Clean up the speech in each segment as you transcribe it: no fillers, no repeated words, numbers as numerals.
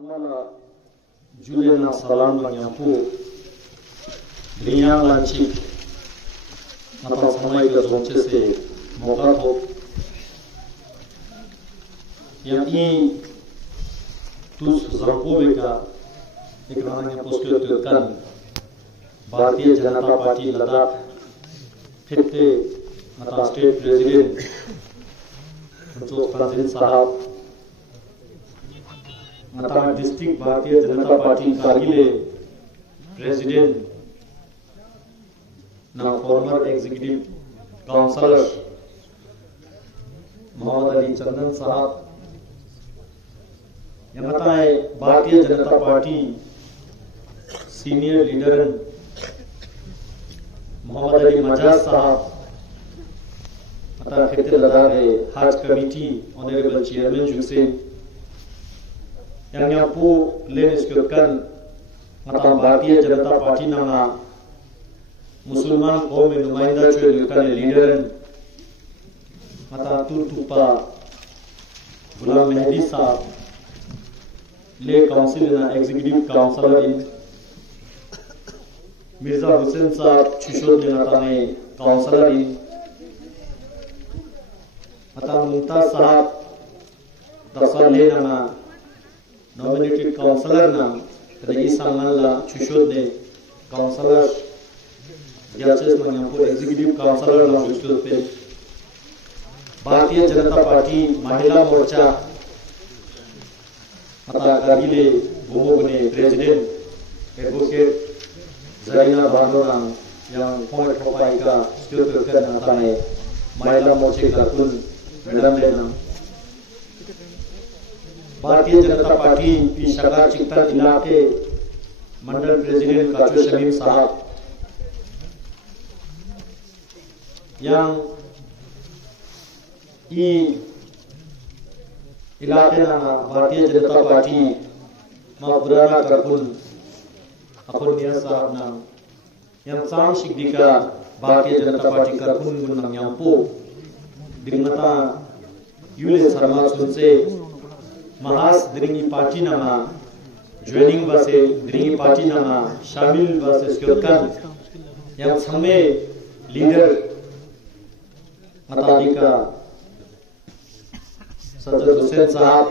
Mala Juliana Salam Lanyapu Liang Lanchi Natal Samai ka Zonchese Mokato Yang I Tus Zampubeka Ekrananya Poskyotkan Bharatiya Janata Party Ladakh Fitte Natal State President Santosh Kanzil Sahab Natal District Bharatiya Janata Party Kargil President now former Executive Councillor Mohammad Ali Chandan Sahab yang बताए Bharatiya Janata Party Senior Leader Mohammad Ali Majaz Sahab Khete Ladakh Hajj Committee Honorable Chairman Hussein yang nyapu lenis kyotkan mata Bharatiya Janata Party nama Musulman kaum numainda chue lukane leader mata Tutupa Ghulam Mehdi Sahab le council na executive councillor in Mirza Hussain Sahab Chushod Natane councillor in mata Mumtaz Sahab Dasal le nama nominated councillor na Rais Samalla Chushode councillor Justice Manyampur executive councillor na Chushode Bharatiya Janata Party Mahila Morcha Mata Kargile Bumogune President Advocate Zaina Bhanona yang Point Hopaika Studio Kerana Tane Mahila Morcha Karkun Madam Lena Bharatiya Janata Party की शाखा चिकता जिला के मंडल president काचू Shamim साहब yang I इलाके ना Bharatiya Janata party मापुराना करकुन अपन निया साहब ना yang sang शिक्षिका भारतीय जनता पार्टी करकुन गुन yang po दिनमता युले Sharma सुनसे Mahas Dringi Party nama joining base Dringi Party nama Shamil base Skyorkan yang same leader Matadika Sajjad Hussain Sahab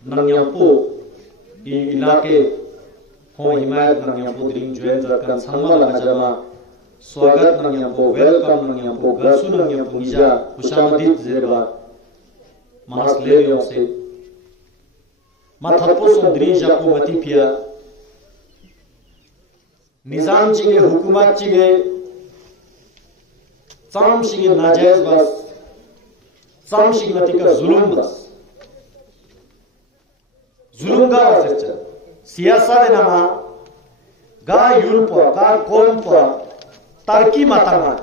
Nangyampo I ilake ho himayat Nangyampo Dring join jarkan samma lagajama swagat Nangyampo welcome Nangyampo garsu Nangyampo nija hushamadit zerba Mahas Lerion se Mathapo Sundri Jaco Matipia Nizam Chige Hukumat Chige Sam Shige Najaz Bas Sam Shige Matika Zulum Bas Zulum Ga Wazecha Siyasa de Nama Ga Yulpa Ga Kompa Tarki Matama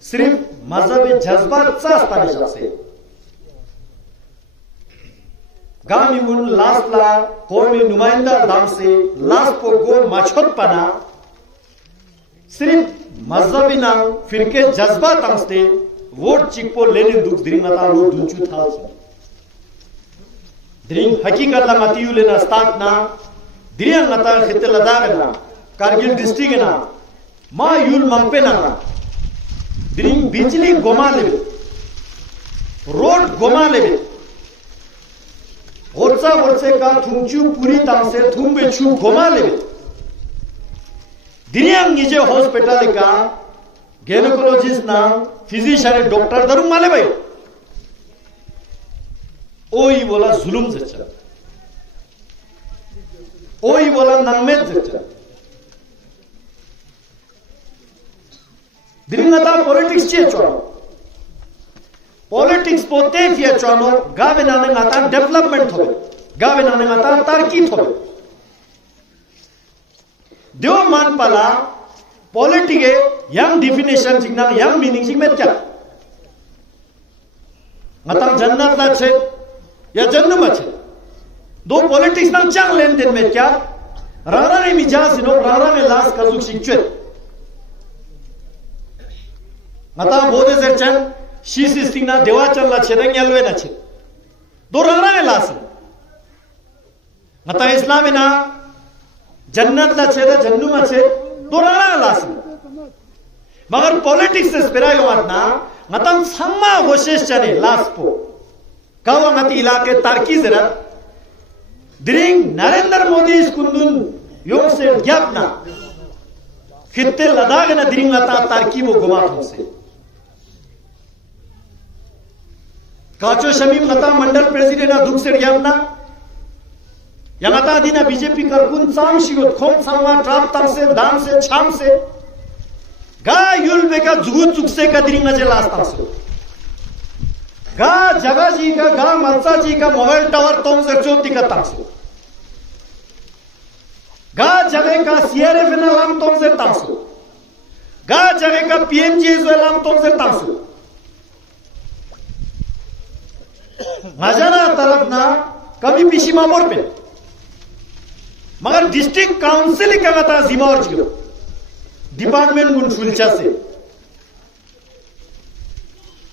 Sirif Mazhabe Jazbat Sastani Jase गामी उन last ला कौमी नुमाइंदा दाम से last को गो मछोत पना सिर्फ मजहबी ना फिरके जज्बा तंगस्ते वोट चिकपो लेने दुख द्रिंग मता लो दुंचु था द्रिंग हकीकत ला मतियु लेना स्टार्ट ना द्रिंग मता खिते लदाख ना कारगिल डिस्ट्रिक्ट ना मा युल मंपे ना द्रिंग बिजली गोमा लेवे रोड गोमा लेवे Orsa orse ka thumchu puri tang se thumbe chu goma lebe Diniang nije hospital ka gynecologist na physician doctor darum male bhai oi bola zulum jacha oi bola nangmet jacha Dinata politics che chwa Politics pote fia chano gawe na ngata development thobe gawe na ngata tarki thobe deo man pala politics yang definition signa yang meaning sig met kya ngata jannat la che ya jannam che do politics na chang len den met kya rara ne mijaz no rara ne las kazuk sikche ngata bode zer chan She is singing na dewa challa chereng yalwe na che. Do rara ne las. ngata islami na jannat la cheda jannu ma che dorana las magar politics se sperayo matna ngatam samma hoshes chane las po kawa ngati ilake tarki zera diring Narendra Modi skundun yong se gyapna khitte ladakh na diring ngata tarki bo goma those kacho shamim ngata mandal president na duk se gyapna yang ngata dina BJP karkun sam shigot khom samma trap tam se dam se cham se ga yul beka zugut zuk se ka diring ngaje las tam se ga jaga ji ka ga malsa ji ka mobile tower tom se choti ka tam se ga jaga ka CRF na lam tom se tam se ga jaga ka PMG se lam tom se tam se majana taraf na kami pishi mamor pe मगर district council का गता जिम्मेवार जियो department गुन फुलचा से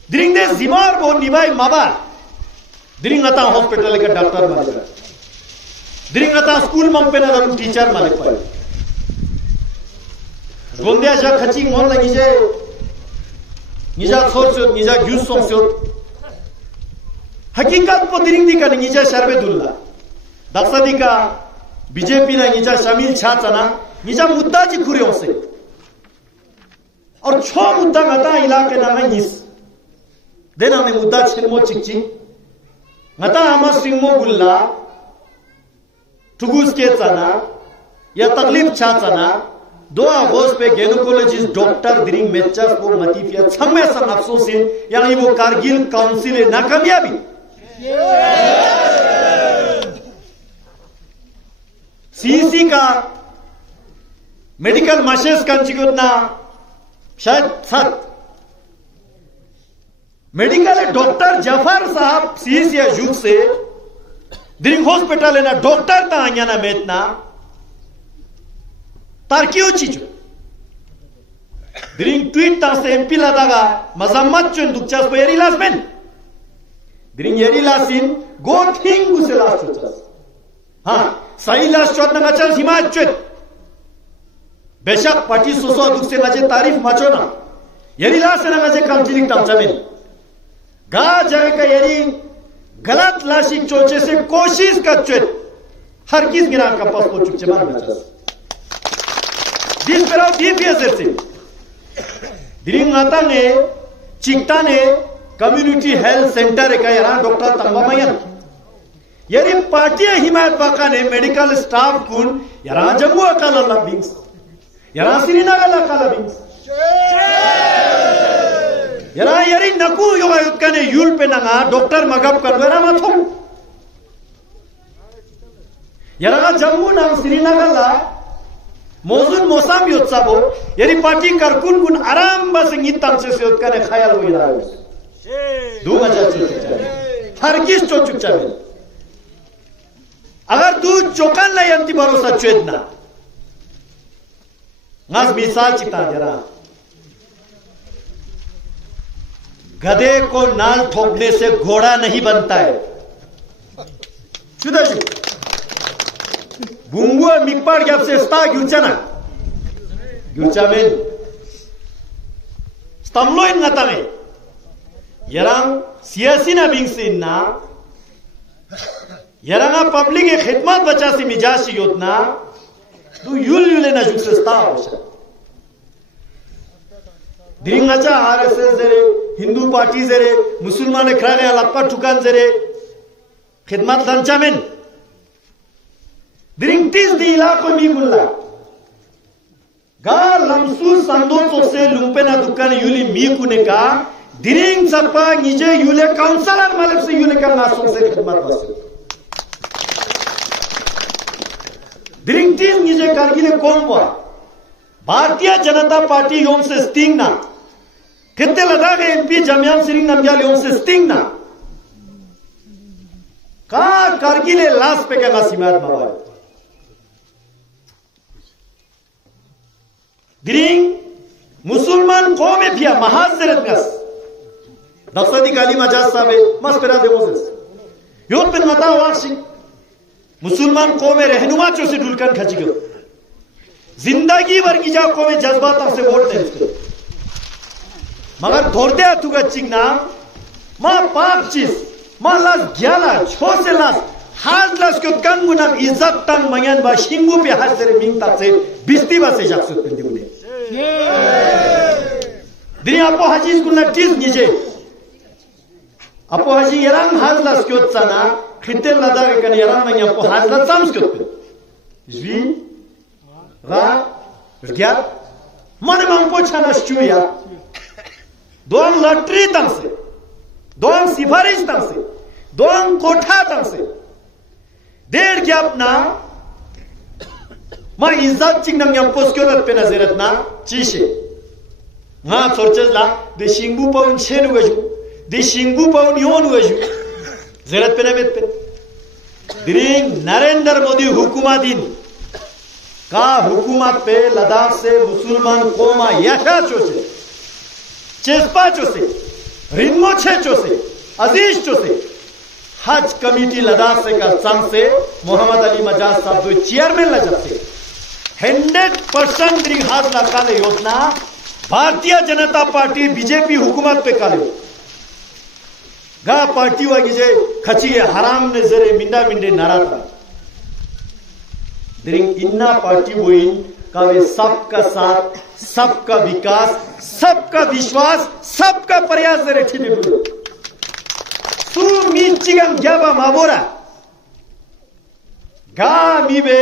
दिरिंग दे जिम्मेवार वो निभाई माबा दिरिंग गता हॉस्पिटल का डॉक्टर मालिक दिरिंग गता स्कूल मंग पे ना दरुन टीचर मालिक पर गोंदिया जा खची मोन लगी जे निजा सोच निजा ग्यूस सोच हकीकत को दिरिंग दी का निजा शर्बे दुल्ला दक्सदी का बीजेपी ना निजा शामिल छाचना निजा मुद्दा जी खुरे होसे और छो मुद्दा गता इलाके ना निस देना ने मुद्दा छिलमो चिकची गता आमा सिंगमो गुल्ला ठुगुस के चना या तकलीफ छाचना दो आगोस पे गैनोकोलॉजिस्ट डॉक्टर दिरिंग मेचस वो मतीफिया छम्मे सम अफसोसिन यानी वो कारगिल काउंसिल नाकामयाबी सीसी का मेडिकल माशेस का चिकुतना शायद सत मेडिकल डॉक्टर जफर साहब सीसी युग से दिरिंग हॉस्पिटल है ना डॉक्टर ता आया ना मेतना तारकियो चीजो दिरिंग ट्वीट ता से एमपी लादागा मजम्मत चुन दुखचास पे येरी लास बेन दिरिंग येरी लासिन गो थिंग उसे लास चुचास हाँ सही लास्ट चौथ ना गचल हिमायत चुत बेशक पार्टी सोसो दुख से गजे तारीफ मचो ना यरी लास्ट ना गजे काम चिलिक तम चमेन गा जगह का यरी गलत लाशिक चोचे से कोशिश कर चुत हर किस गिरा का पास को चुक चमान बचस दिस कराओ DPS से दिरिंग आता ने चिकता ने कम्युनिटी हेल्थ सेंटर का यारा डॉक्टर तंगमयन यरी पार्टी हिमायत बाका ने मेडिकल स्टाफ कुन यारा जम्मू अकाला बिंग्स यारा श्रीनगर अकाला बिंग्स यारा यरी नकु योगा युक्का ने यूल पे नंगा डॉक्टर मगब करवेरा माथो यारा जम्मू नाम श्रीनगर ला मौजूद मौसम योत्सव यरी पार्टी करकुन कुन आराम बस इंगितम से योत्का ने ख्याल हुई रहा है 2000 हर किस चोचुक चाहे अगर तू चौकान ला यंती भरोसा चेतना ngaz मिसाल चिता जरा गधे को नाल ठोकने से घोड़ा नहीं बनता है शुदा शु बुंगुआ मिकपाड़ गैप से स्ता ग्युचना ग्युचामेन स्tamloin ngatame yarang सियासी ना बिंगसिन ना यरंगा पब्लिक के खिदमत बचा से मिजाज योजना तू यूल यूले ना जुक सस्ता आवश्यक दिरिंगाचा RSS जरे हिंदू पार्टी जरे मुसलमान खरागे लप्पा ठुकान जरे खिदमत लंचामेन दिरिंग तीस दी इलाको मी गुल्ला गा लमसू संदों से लुम्पे ना दुकान यूली मी कुने का दिरिंग सपा निजे यूले काउंसलर मालिक से यूले का नासों से खिदमत बसे दिरिंग तीन निजे कारगिले कौन हुआ भारतीय जनता पार्टी यों से स्टिंग ना कितने लगा गए MP जमियान सिरिंग नमजाल यों से स्टिंग ना का कारगिले लास्ट पे क्या सिमात मावा दिरिंग मुसलमान कौम में भी महाजरत गस दफ्तरी काली मजाज साहब मस्करा दे मोसेस यों पे मता वाशिंग मुसलमान कौम रहनुमा चो से ढुलकन खच गयो जिंदगी भर की जा कौम जज्बात से वोट दे मगर धोरदे तुगा चिंगना मां पाप चीज मां लास ग्याला छो से लास हाज लास को कंगुना इज्जत तंग मंगन बा शिंगु पे हाज तेरे मिंग ता से बिस्ती बा से जाक्सुत पेंदी उले दिनी आपो हाजी कुना टीज निजे आपो हाजी यरंग हाज लास को tsana खिते लदा कन यरंग मंग आपो हाज लास साम्स को जवी रा रग्या मन मंग को छना शुया दोन लॉटरी तंग से दोन सिफारिश तंग से दोन कोठा तंग से देर क्या अपना मां इज्जत चिंगनम यम पोस्क्योरत पे नजरत ना चीशे मा सोरचला दे शिंगबु पाउन छेन वजु दे शिंगबु पाउन योन वजु जरत पे नमेत पे दिरिंग नरेंद्र मोदी हुकुमादीन का हुकूमत पे लद्दाख से मुसलमान कौमा यशा चोसे चेस्पा चोसे रिन्मो छे चोसे अजीज चोसे हज कमेटी लद्दाख से का संघ से मोहम्मद अली मजाज साहब जो चेयरमैन लजते 100% द्रिंग हाथ काले योजना भारतीय जनता पार्टी बीजेपी हुकूमत पे काले गा पार्टी वागी जे खची हराम ने जरे मिंडा मिंडे नारा था द्रिंग इन्ना पार्टी वही का वे सबका साथ सबका विकास सबका विश्वास सबका प्रयास जरे ठीने बोलो तू मीचिगम ग्याबा माबोरा गा मीबे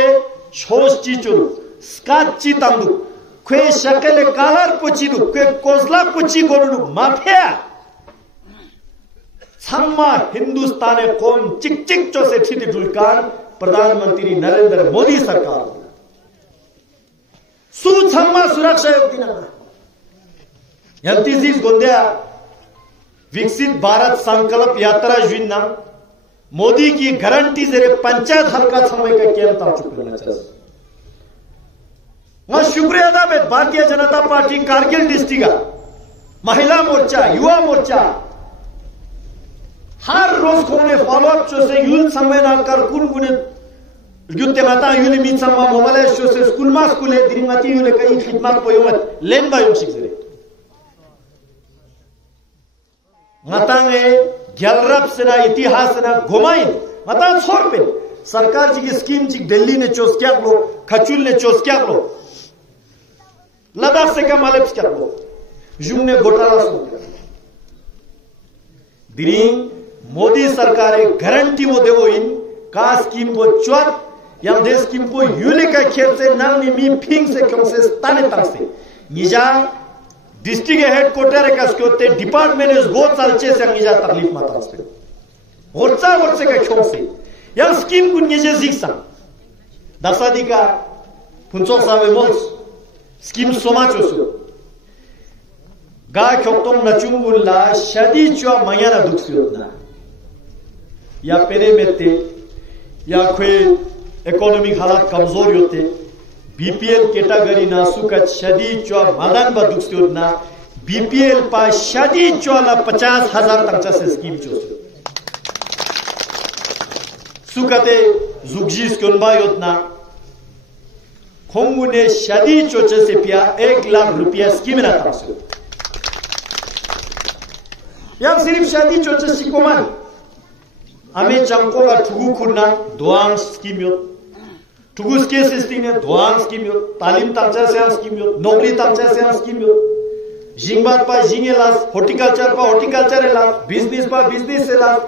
छोस्ची चुरु स्काची तंदु क्वे शकले कालार पुचिदु क्वे कोसला पुची गोरुनु माफिया सम्मा हिंदुस्तान कौम चिक चिक चो से ठीने ढुलकार प्रधानमंत्री नरेंद्र मोदी सरकार सुसम्मा सुरक्षा योजना यंतीजीस गोंदिया विकसित भारत संकल्प यात्रा जुन्ना मोदी की गारंटी जरे पंचायत हल्का समय का केंद्र ता चुकना चाहिए वहां शुक्रिया अदा में भारतीय जनता पार्टी कारगिल डिस्ट्रिक्ट महिला मोर्चा युवा मोर्चा हर रोज कोने फॉलो अप चो से यूल समय ना कर कुन गुने युद्ध माता यूले मीत सम्मा मोबाइल शो से स्कूल मा स्कूल है दिनमती यूले कई खिदमत पोयमत लेन बायो शिखरे मातांगे ग्यालरब से ना इतिहास ना घुमाइन माता छोड़ पे सरकार जी की स्कीम जी दिल्ली ने चोस क्या लो खचुल ने चोस क्या लो लद्दाख से का मालेप्स क्या लो जुम ने घोटाला सो दिरिंग मोदी सरकार गारंटी वो देवो इन का स्कीम को चौथ या देश स्कीम को यूले का खेल से नानी मी फिंग से क्यों से ताने तक से निजा डिस्ट्रिक्ट हेडक्वार्टर का स्कोते डिपार्टमेंट इस गो चलचे से निजा तकलीफ माता से वर्षा का क्यों से या स्कीम को निजे जिक्सा दसादी का फुंसो सावे मोल्स स्कीम सोमाचो सो गा क्योंतों नचुंगुल्ला शादी चुआ मयाना दुख योजना या पेरे मेते या कोई इकोनॉमिक हालात कमजोर होते बीपीएल कैटेगरी ना सुकत शादी चुआ मादान बा दुख योजना बीपीएल पा शादी चुआ ला 50,000 तक से स्कीम चो सुकते जुगजीस कुनबा योजना खोंगु ने शादी चोचे से पिया 1 लाख रुपया स्कीम ना था या सिर्फ शादी चोचे सिकोमान हमें चमको का ठुगु खुरना दुआंग स्कीम यो ठुगु के सिस्टम ने दुआंग स्कीम यो तालीम तंचा से स्कीम यो नौकरी तंचा से स्कीम यो जिंगबात पा जिंगे लास हॉर्टिकल्चर पा हॉर्टिकल्चर लास बिजनेस पा बिजनेस से लास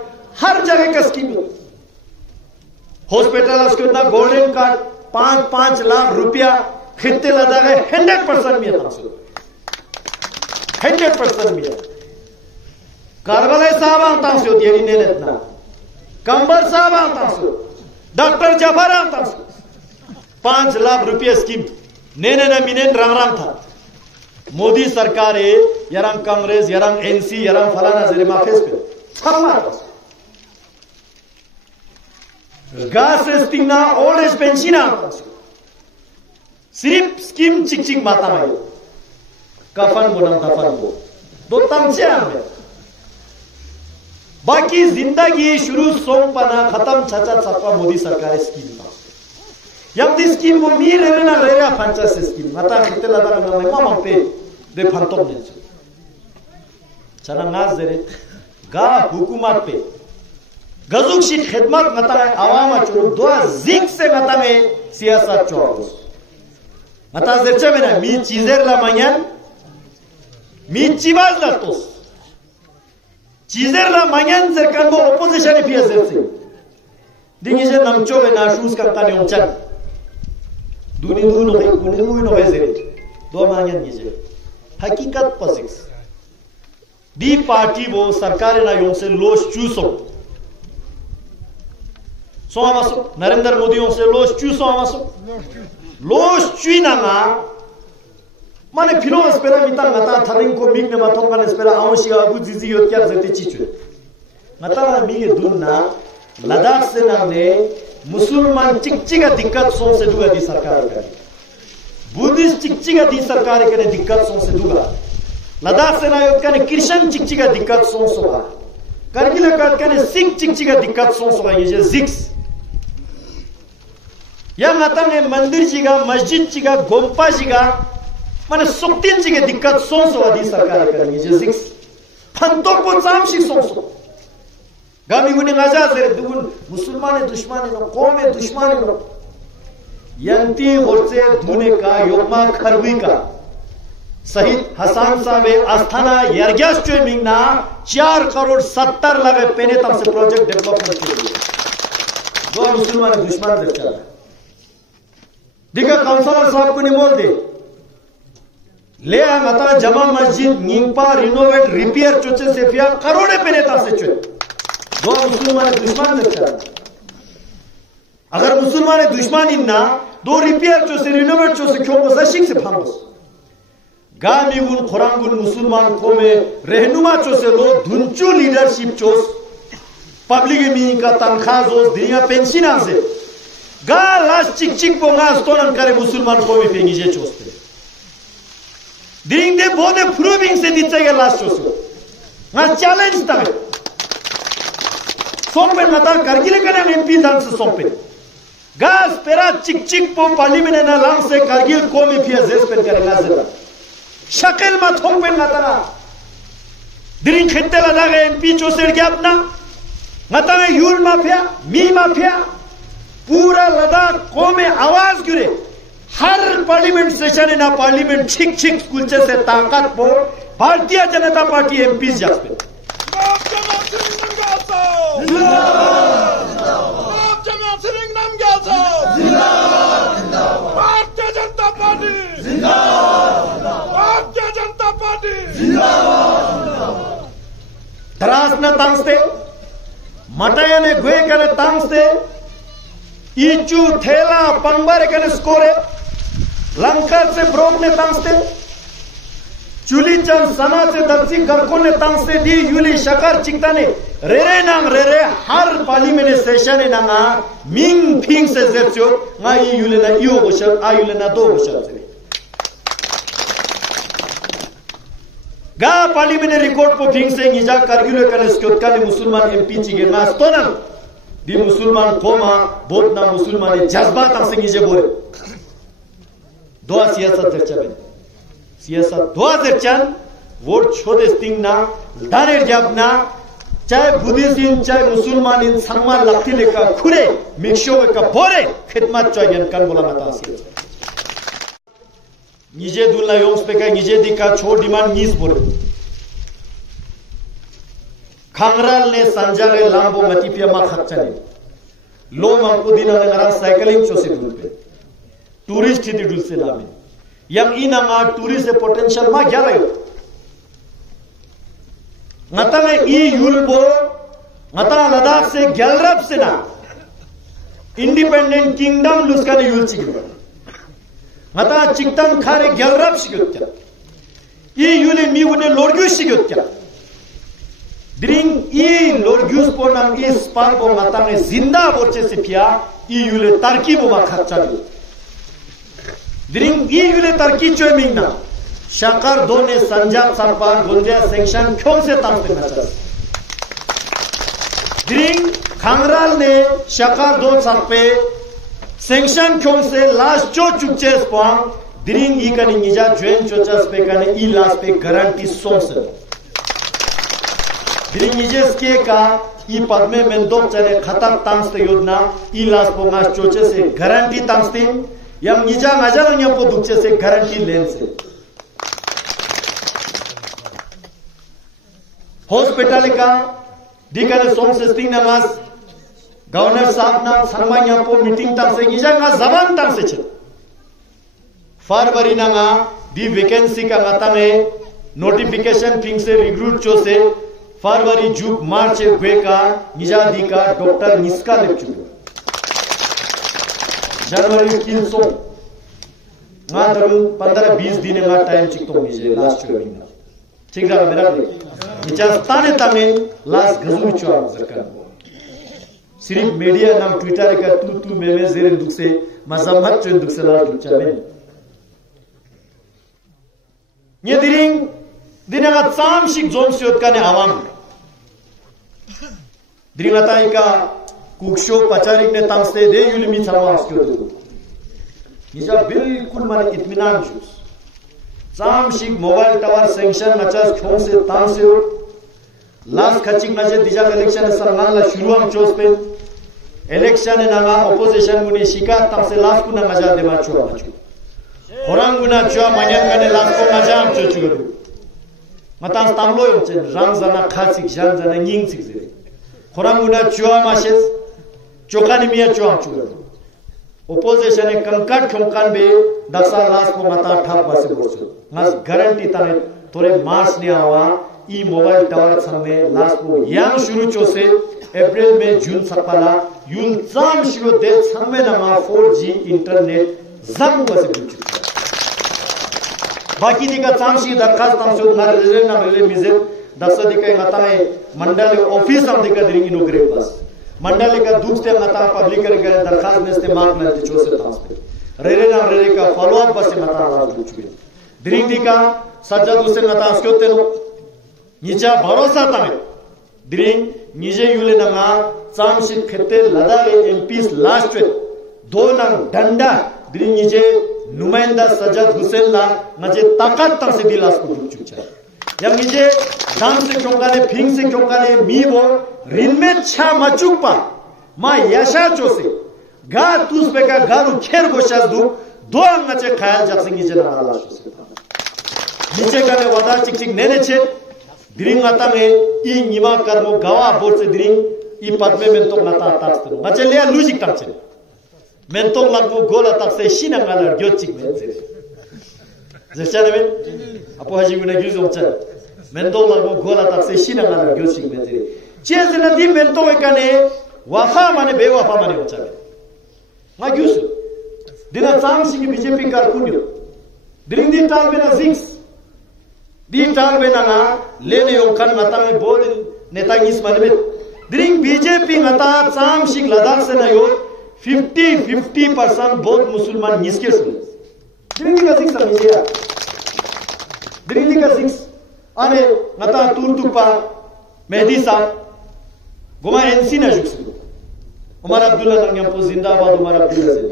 हर जगह का स्कीम यो हॉस्पिटल उसके ना गोल्डन कार्ड 5-5 लाख रुपया खिते लगा गए 100% में था 100% में कारवाले साहब आता सो देरी ने लेतना कंबर साहब आता सो डॉक्टर जफर आता सो 5 लाख रुपया स्कीम नेने ने मिनेन राम था मोदी सरकार है यरंग कांग्रेस यरंग एनसी यरंग फलाना जरे माफेस पे छम्मा गास स्टिंगना ओल्ड एज पेंशन आता सिर्फ स्कीम चिक चिक माता में कफन बोनम दफन बो दो तमचे आमे बाकी जिंदगी शुरू सोम पना खत्म छचा छपा मोदी सरकार स्कीम यम दी स्कीम वो मी रे ना रे पंचायत स्कीम मता खिते लदा ना मामा पे दे फंतोम ने चना नाज दे गा हुकूमत पे गजुक शी खिदमत मता आवाम चुरो दो जिक से मता में सियासत चोरो मता जरचे में ना मी चीजेर ला मायन मी चिबाज ला तो चीजेर ला मायन जरकन वो ओपोजिशन पिया जरसे dingi je namcho be na shoes karta ne unchan duni dunu hay kunu no bezere do manyan nije hakikat pasix di party bo sarkar na yong se losh chuso so amaso narendra modi yong se losh chuso amaso losh chuina nga mane philo espera mitang ngata tharing ko mig ne mathong kan espera awshi abu zizi yot kya zete chichu ngata mi ge dunna Ladakh से नामने मुसलमान चिकचिका दिक्कत सों से दुगा दी सरकार करे Buddhist चिकचिका दी सरकार करे दिक्कत सों से दुगा लद्दाख से ना योत कने क्रिश्चियन चिकचिका दिक्कत सों सोगा करगिल का कने सिख चिकचिका दिक्कत सों सोगा ये जे जिक्स या माता ने मंदिर जिगा मस्जिद जिगा गोम्पा जिगा माने सुक्तिन जिगे दिक्कत सों सोगा दी सरकार करे ये जे जिक्स फंतो को चामशी सों सो गामी गुने ngaja zere dugun musulmane dushmane no qome dushmane no yanti horse dune ka yoma kharwi ka शहीद हसन साहब आस्थाना यरग्यास ट्रेनिंग ना 4 करोड़ 70 लगे पेने तब से प्रोजेक्ट डेवलपमेंट के लिए दो मुसलमान दुश्मन दे चला दिखा काउंसलर साहब को नहीं बोल दे ले आ मता जमा मस्जिद निंपा रिनोवेट रिपेयर चोचे से फिया करोड़े पेने तब से चोचे दो मुसलमान दुश्मन दे चला अगर मुसलमान दुश्मन इन्ना दो रिपेयर चोसे रिनोवेट चोसे क्यों मसाशिक से फामस गामी गुन खुरांगुन मुसलमान को में रहनुमा चोसे लो धुंचू लीडरशिप चोस पब्लिक मी का तनख्वाह जोस दुनिया पेंशन से गा लास्ट चिक चिक पोंगा स्टोनन करे मुसलमान को में पेंगी जे चोसते दिंग दे बोदे प्रूविंग से दिचेगा लास्ट चोसो ना चैलेंज ता सोंपे मता करगिले कने एमपी दान से सोंपे गा स्पेरा चिक चिक पो पार्लिमेंट ना लांग से करगिल को में फिया जेस पे करेगा जरा शक्ल मत हों पे मतला दिरिंग खित्ते लगा गए एमपी चोसेड़ के अपना मतला यूल माफिया मी माफिया पूरा लद्दाख को में आवाज गिरे हर पार्लिमेंट सेशन ना पार्लिमेंट छिक छिक कुलचे से ताकत पो भारतीय जनता पार्टी एमपी जास पे भारतीय जनता पार्टी दराज न तांगस्ते मटाया ने गुए करे तांगस्ते इचू थेला पंबर करे स्कोरे लंका से ब्रोक ने तांगस्ते चुली चंद सना से दर्शी गरको ने तांगस्ते दी यूली शकर चिकता ने रेरे नांग रेरे हर पार्लिमेंट सेशन ने नांगा मिंग फिंग से जेर्चो गाई यूले ना इयो बोशर आ यूले ना दो बोशर गा पार्लिमेंट रिकॉर्ड को फिंग से निजा करगिलो कने स्कोट कने मुसलमान एमपी चिगे ना स्टोनन दी मुसलमान कोमा बोत ना मुसलमान जज्बात हम से निजे बोले दो सियासत चर्चा सियासत 2004 वोट छोड़े स्टिंग ना दाने जबना चाहे बुद्धिस्ट चाहे मुसलमान इन सम्मान लगती लेका खुरे मिक्सो का बोरे खिदमत चाहिए कन बोला मता सियासत निजे दुल्ला योंस पे का निजे दिका छोड़ डिमांड नीस बोले खांगराल ने संजारे लांबो मतीपिया मा खच्चने लो मंको दिन नगरा साइकिलिंग चोसे दुल पे टूरिस्ट थी दुल से लामे यम इना मा टूरिस्ट से पोटेंशियल मा क्या रहे ngata में ई यूलबो ngata लद्दाख से गैलरब से ना इंडिपेंडेंट किंगडम लुस्का ने यूल चिगो ngata चिकतन खारे गैलरब शिगोत्या ई यूले मी वने लोरग्यू शिगोत्या ड्रिंग ई लोरग्यूस पो नाम ई स्पार बो ngata में जिंदा बोचे से पिया ई यूले तरकी बो मा खच्चा ड्रिंग ई यूले तरकी चोय मिंगना शाकर दो ने संजात सरपा गुंजा सेक्शन क्यों से तम पे नचर Dring Khangral ne shakar do sakpe sanction kyong se last cho chukches pang dring ikani nija join chochas pe kane I last pe guarantee songs. Dring nijes ke ka I padme mendok chane khatak tangste yodna I last po ngas choche se guarantee tangste yam nija ngajal nya po dukche se guarantee lense. Hospital ka dikane song sesting namas governor sahab na sanmanya po meeting tang se gijanga zaman tang se che February na nga di vacancy ka matame notification ping se recruit cho se February juk March gwe ka nija di ka doctor niska lepchu January kin so nga darum 15-20 दिन nga time chik to nije last year na ठीक है मेरा निचास्ताने तमें last Gaju चुआ सरकार सिर्फ media नाम Twitter का तू में जेरे दुख से मजम्मत चुन दुख से लास्ट दुख चमें ये दिने का साम शिक जोन से उत्का ने आवाम दिरिंगताई का कुक्षो पचारिक ने तंगस्ते दे युलिमी चलवास क्यों दो निजा बिल्कुल माने इत्मीनान juice Samshik mobile tower sanction machas khon se tan se last khachik na je dija election sarman la shuruam chos pe election na ma opposition guni shika tam se last kuna maja de ma chua machu horang guna chua manyan kane last ko maja am chu chu matan tamlo yo chen rang zana khachik jan zana ning sik se horang guna chua ma shes chokani mia chua chu opposition e kankat khomkan be dasa last ko mata thap base borchu ngas guarantee tane tore mars ne awa I mobile tower samme last ko yang shuru chose April में June sapala yul zam shuru de samme na ma 4G internet zam base borchu baki dika samshi darkhas tamse udhar rele na rele mize dasa dika mata e mandal office am dika dring inaugurate bas मंडल का दूसरे मता public कर दरखास्त में इस्तेमाल में जो से तास पे रेरे ना रेरे का फॉलो अप बस मता राज हो चुके दिरिंदी का सज्जद उसे मता स्क्योते नो निचा भरोसा तमे दिरिंग निजे युले ना चामशिप खेते लदाले एमपीस लास्ट वे दो ना डंडा दिरिंग निजे नुमाइंदा सज्जद हुसैन ला नजे ताकत तक से दिलास को दुख चुका यम निजे दान से क्योंकाने फिंग से क्योंकाने मी वो रिनमें छा मचुपा मा यशा चोसे गा तुस पे का गारू खेर गोशास दु दो अंगचे ख्याल जब सिंगी जना आला चोसे नीचे का ने वदा चिक चिक नेने छे दिरिंग माता में ई निमा कर्मो गावा बोर से दिरिंग ई पद्मे में तो माता तास्तनो मचे ले लुजिक तक छे men to लागो गोला तक से शिना गाला ग्योचिक में से जचने में apo haji guna gyuzo cha men to लागो गोला तक से शिना गाला ग्योचिक में से चेजना दी men to ekane wafa mane bewafa mane ochabe ma gyuso dina samsi ki bjp kar kunyo diring din tal bena zings di tal bena na lene yonkan mata me bod neta ngis manbe diring bjp ngata samsi ladakh se na yo 50% बहुत मुसलमान निस्के सुने दिल्ली का six समझिए दिल्ली का six अरे नता तुरतुपा मेहदी साहब गुमा एनसी ना जुक्स उमर अब्दुल्ला नंगे पो जिंदाबाद उमर अब्दुल्ला से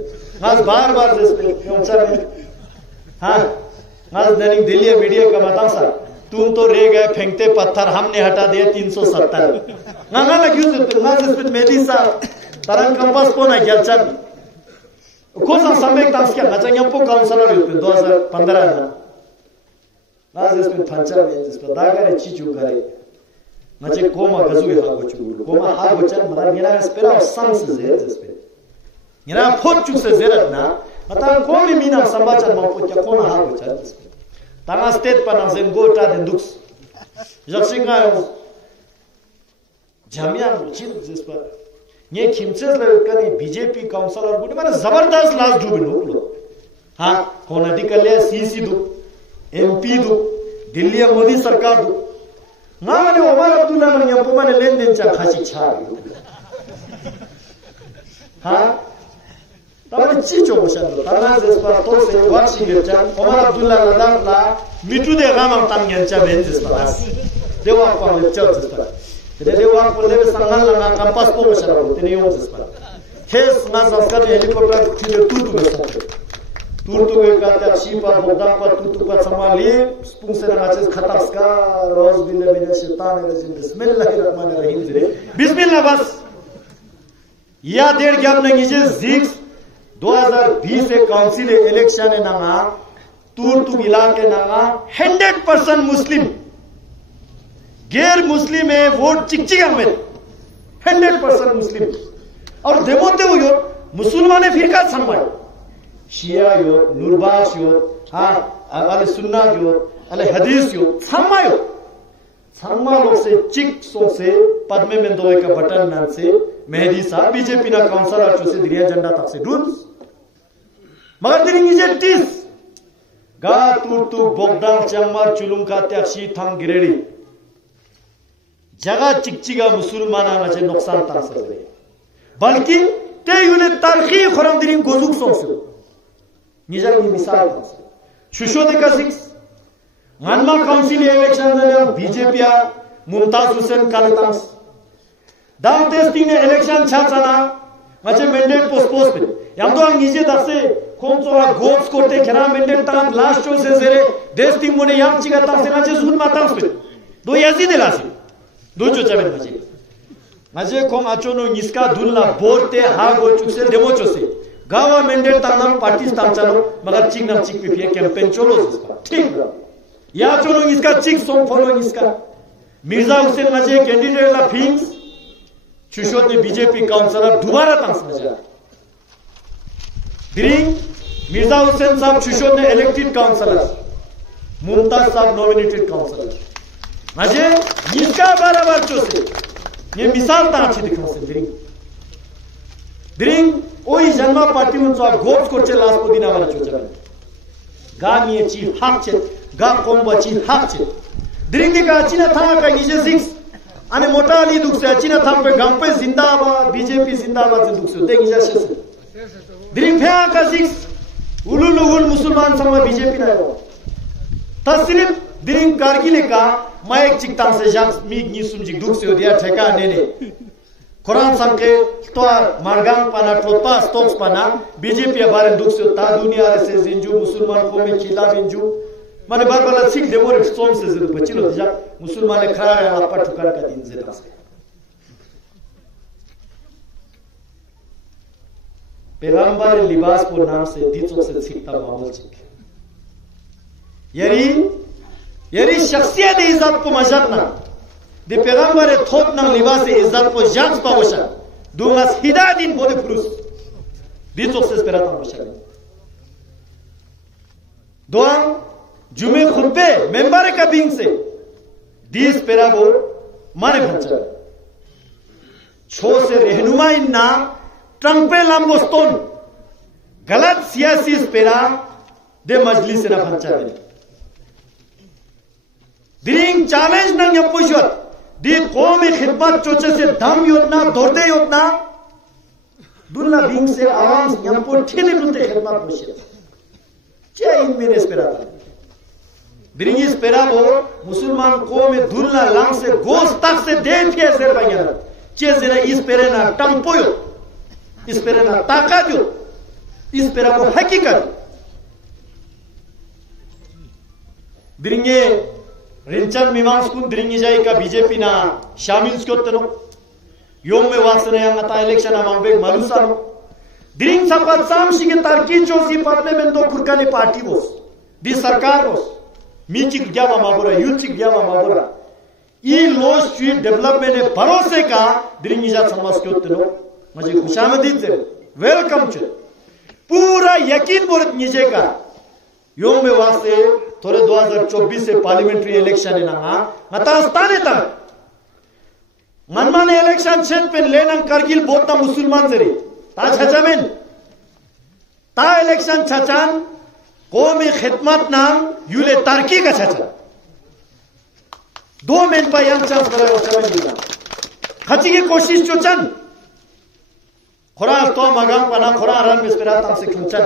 आज बार जिस पे पहुंचा है हां आज दैनिक दिल्ली मीडिया का मता सा तुम तो रह गए फेंकते पत्थर हमने हटा दिए 370 ना लगी उस पे मेहदी साहब Taran kampas pona gelchan. Kosa samek tanskia ngacha nyampo counselor yo 2015 na. Nazes pe pancha vezes pe dagare chichu gare. Ngache koma gazu ha gochu. Koma ha gochan madar mera espera sans zezes pe. Mera phochu se zerat na. Mata komi mina sambachar ma phocha kona ha gochan. Tanga state pa na zengota den dux. Jaksinga jamia chid zespa. ये खिमचेस लड़कनी BJP councillor गुने माने जबरदस्त लाज डूबिनो हां कोनडी कले CC दु MP दु दिल्ली मोदी सरकार दु ना माने उमर अब्दुल्ला ने यपो माने लेन देन चा खासी छा हां तबे चिचो मोशन ताना जसपा तो से वाचिंग चा उमर अब्दुल्ला ला मिटु दे गाम तांग यंचा बेन जसपा देवा को चा Jaspa Tene wa ko le sangal na kampas po sa ro tene yo sa. Kes na sanskar helicopter chile tutu sa. Tutu ke ka shipa bodam pa tutu pa samali spung se na ches khatas ka roz bin bin shaitan rajim bismillahirrahmanirrahim bismillah bas या डेढ़ क्या अपने नीचे जिक्स 2020 से council election है ना तू इलाके ना 100% मुस्लिम गैर मुस्लिम है वोट चिकचिका में 100% मुस्लिम और देमोते हो यो मुसलमान फिर का सम्मान शिया यो नुरबाश यो अले सुन्ना यो अले हदीस यो सम्मा लोग से चिक सो से पद्मे में दो का बटन नाम से मेहदी साहब बीजेपी ना काउंसलर चुसे दिया झंडा तक से रूल्स मगर दिरिंग इजे टिस गा तू बोगदांग चंगमार चुलुंका त्याक्षी थंग गिरेडी जगह चिकचिगा मुसलमाना नचे नुकसान तासर बल्कि ते युले तरखी खरम दिरिंग गोजुक सोंसो निजर की मिसाल छुशो दे का सिक्स मानमा काउंसिल इलेक्शन में बीजेपी मुमताज हुसैन कालतांस दाम टेस्टिंग ने इलेक्शन छाछाना मचे मैंडेट पोस्ट पे याम तो नीचे दसे कौन सोरा गोप्स कोटे खरा मैंडेट ताम लास्ट चो से सेरे टेस्टिंग मोने याम चिगा ताम से नाचे सुन माताम पे दो याजी दिलासी दो चो चबे मचे कोम आचोनो निस्का दुल्ला बोरते हा गो चुसे डेमो चोसे गावा मैंडेट ताम पार्टी ताम चलो मगर चिक नाम चिक पे कैंपेन चलो ठीक या चलो इसका चिक सॉन्ग फॉलो इसका मिर्जा हुसैन मजे कैंडिडेट ला फिंग्स चुशोत ने बीजेपी काउंसलर दोबारा तांस मजा दिरिंग मिर्जा हुसैन साहब चुशोत ने इलेक्टेड काउंसलर मुमताज साहब नॉमिनेटेड काउंसलर मजे इसका बराबर चोसे ये मिसाल ता अच्छी दिखा से दिरिंग ओई जन्मा पार्टी में जो गोप्स कोचे लास्ट को दिना वाला चोचा गामी ची हक चे गा कोंबा ची हक चे दिरिंग का चिना था का नीचे सिक्स अने मोटा अली दुख से चिना था पे गम पे जिंदाबाद बीजेपी जिंदाबाद से दुख से देखी जैसे दिरिंग फे का सिक्स उलुल मुसलमान सम बीजेपी ना तस्रीफ दिरिंग कारगिल का माइक चिकता से जाक मीग नी सुमजी दुख से दिया ठेका नेने कुरान संके तो मारगांग पाना टोपा स्टॉक्स पाना बीजेपी बारे दुख से ता दुनिया से जिंजू मुसलमान को में खिला बिंजू माने बार बार सिख डेमोर स्टॉम से जरूर बचिलो जा मुसलमान खड़ा है पट ठुकर का दिन से तास पैगंबर लिबास को नाम से दीचो से सीखता मामूल चिक यरी शख्सियत इज्जत को मजतना दे पैगंबर थोप ना लिबास इज्जत को जांच पावशा दुंगास हिदायतिन बोदे पुरुष दीचो से स्पेराता मशा दुआ जुमे खुतबे मेंबर का बिंग से दीस पेराबो माने भंचा छो से रहनुमाई ना ट्रंपे लाम्बोस्तोन गलत सियासी स्पेरा दे मजलिस ना भंचा दे दिरिंग चैलेंज ना यपुशत दी कौमी खिदमत चोचे से दम योजना दौड़ते योजना दुल्ला बिंग से आवाज यपो ठेले दुते खिदमत मुशे चे इन मेरे स्पेरा दिरिंगी स्पेरा वो मुसलमान को में दुल्ला लांग से गोस तक से देख के सेर पाएंगे चे जरा इस पेरे ना टंपोयो इस पेरे ना ताकत यो इस पेरा को हकीकत दिरिंगे रिंचन मीमांस कुन दिरिंगी जाए का बीजेपी ना शामिल स्क्योत तनो योम में वासने यांग अता इलेक्शन आमांग बेग मालूसा नो दिरिंग सपत सामशी के तारकी चोसी पतले में दो खुरकाने पार्टी वोस दी सरकार वोस मीचिक ग्यावा माबोरा यूचिक ग्यावा माबोरा ई लो स्ट्रीट डेवलपमेंट ने भरोसे का दिरिंगी जात समाज के उत्तनो मुझे खुशामदीद से वेलकम च पूरा यकीन बोलत नीचे का योम में वास्ते थोड़े 2024 से पार्लियामेंट्री इलेक्शन है ना मतास्ताने तक मनमाने इलेक्शन छेद पे लेना करगिल बोलता मुसलमान जरी ता छचामेन ता इलेक्शन छचान कौमी खिदमत नाम यूले तारकी का छचा 2 मिनट पर यंग चांस करा वो समझ लीजिए खची की कोशिश चोचन खुरा तो मगाम पना खुरा रन में स्पेरा तम से खंचन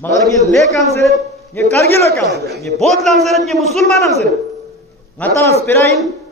मगर ये ले काम से ये करगिल काम से ये बहुत लाम से ये मुसलमान से ngata sperain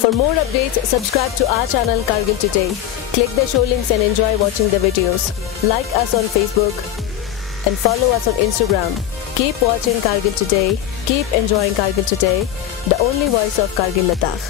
For more updates, subscribe to our channel Kargil Today. Click the show links and enjoy watching the videos. Like us on Facebook and follow us on Instagram. Keep watching Kargil Today. Keep enjoying Kargil Today, the only voice of Kargil Ladakh.